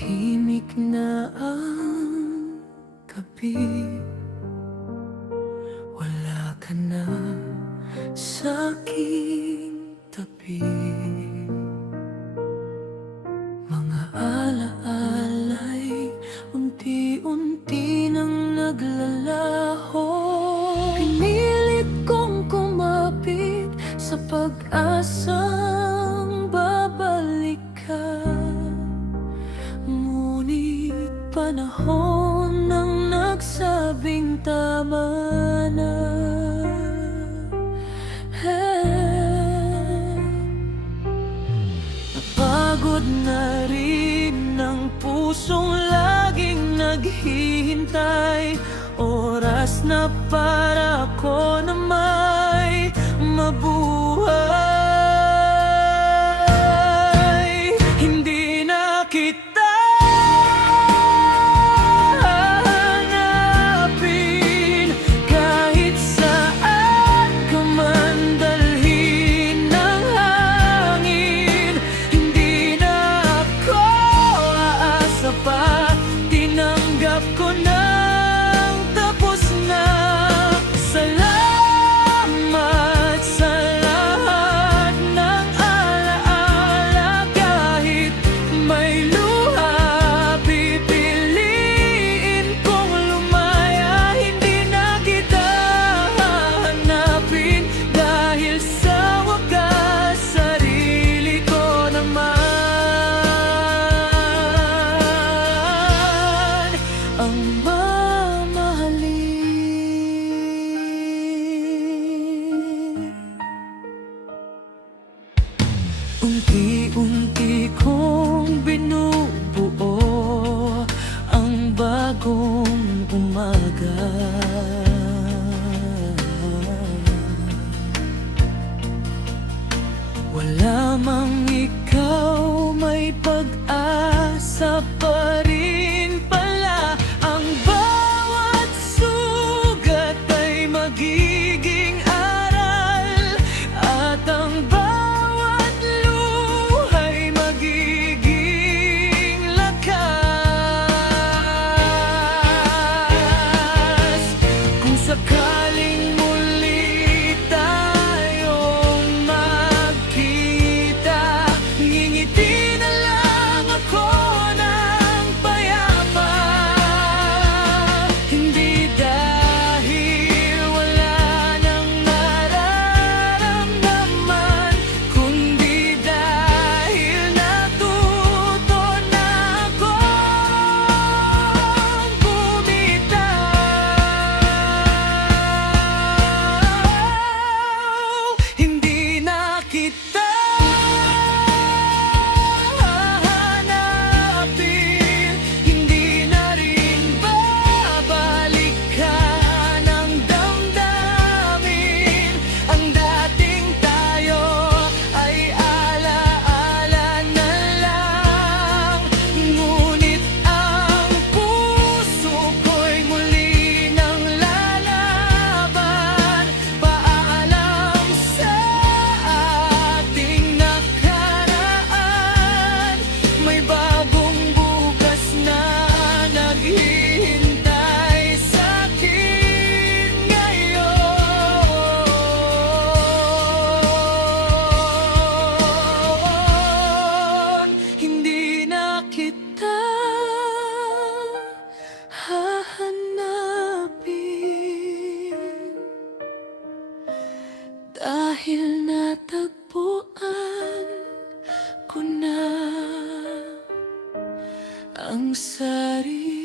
Tahimik na ang gabi, wala ka na sa aking tabi. Mga alaala'y unti-unti nang naglalaho. Pinilit kong kumapit sa pag-asang babalik ka, ngunit panahon nang nagsabing tama na. Napagod na rin ng pusong laging naghihintay. Oras na para ko na may mabuhay. Hindi na kita hanapin kahit saan ka man dalhin ng hangin. Hindi na ako aasa pa, tinanggap ko nang tapos na. Salamat sa lahat ng alaala. Kahit may luha, pipiliin kong lumaya. Hindi na kita hahanapin dahil sa wagas sarili ko naman ang mamahalin. Unti-unti kong binubuo ang bagong umaga. Wala mang ikaw, may pag-asa pa rin pala. Ang bawat sugat ay magiging aral, at ang bawat luha'y magiging lakas. Kung sakaling muli tayong magkita, ngingiti na lang ako ng payapa. Hindi dahil wala nang nararamdaman, kundi dahil natuto na akong bumitaw. Hindi na kita hahanapin, hindi na rin babalikan ang damdamin. Ang dating tayo ay alaala na lang, ngunit ang puso ko'y muli nang lalaban. Paalam sa ating nakaraan, may bagong bukas na naghihintay sa'kin ngayon. Hindi na kita hahanapin dahil natagpuan ko na ang sarili